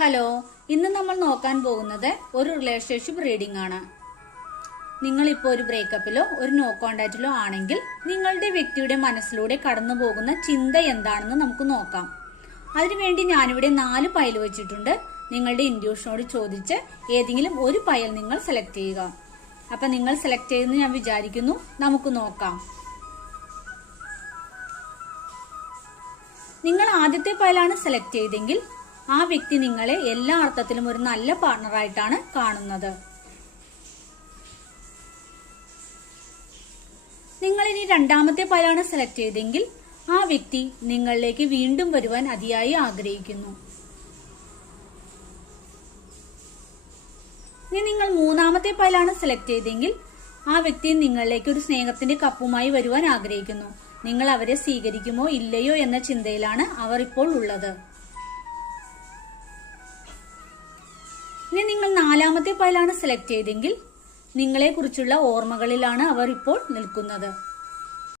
Hello, ഇന്ന് നമ്മൾ നോക്കാൻ പോകുന്നത് ഒരു റിലേഷൻഷിപ്പ് റീഡിംഗ് ആണ്. നിങ്ങളിപ്പോൾ ഒരു ബ്രേക്കപ്പിലോ ഒരു നോ കോണ്ടാക്റ്റിലോ ആണെങ്കിൽ നിങ്ങളുടെ വ്യക്തിയുടെ മനസ്സിലൂടെ കടന്നു പോകുന്ന ചിന്ത എന്താണെന്ന് നമുക്ക് നോക്കാം. അതിനുവേണ്ടി ഞാനിവിടെ 4 പൈൽ വെച്ചിട്ടുണ്ട്. നിങ്ങളുടെ ഇൻഡ്യൂഷനോട് ചോദിച്ച് ഏതെങ്കിലും ഒരു പൈൽ നിങ്ങൾ സെലക്ട് ചെയ്യുക. അപ്പൊ നിങ്ങൾ സെലക്ട് ചെയ്യുമെന്ന് ഞാൻ വിചാരിക്കുന്നു. നമുക്ക് നോക്കാം. നിങ്ങൾ ആദ്യത്തെ പൈലാണ് സെലക്ട് ചെയ്തെങ്കിൽ ആ വ്യക്തി നിങ്ങളെ എല്ലാ അർത്ഥത്തിലും ഒരു നല്ല പാർട്ണറായിട്ടാണ് കാണുന്നത്. നിങ്ങൾ ഇനി രണ്ടാമത്തെ പൈലാണ് സെലക്ട് ചെയ്തെങ്കിൽ ആ വ്യക്തി നിങ്ങളിലേക്ക് വീണ്ടും വരുവാൻ അതിയായി ആഗ്രഹിക്കുന്നു. ഇനി നിങ്ങൾ മൂന്നാമത്തെ പൈലാണ് സെലക്ട് ചെയ്തെങ്കിൽ ആ വ്യക്തി നിങ്ങളിലേക്ക് ഒരു സ്നേഹത്തിന്റെ കപ്പുമായി വരുവാൻ ആഗ്രഹിക്കുന്നു. നിങ്ങൾ അവരെ സ്വീകരിക്കുമോ ഇല്ലയോ എന്ന ചിന്തയിലാണ് അവർ ഇപ്പോൾ ഉള്ളത്. ഇനി നിങ്ങൾ നാലാമത്തെ പൈലാണ് സെലക്ട് ചെയ്തെങ്കിൽ നിങ്ങളെ കുറിച്ചുള്ള ഓർമ്മകളിലാണ് അവർ ഇപ്പോൾ നിൽക്കുന്നത്.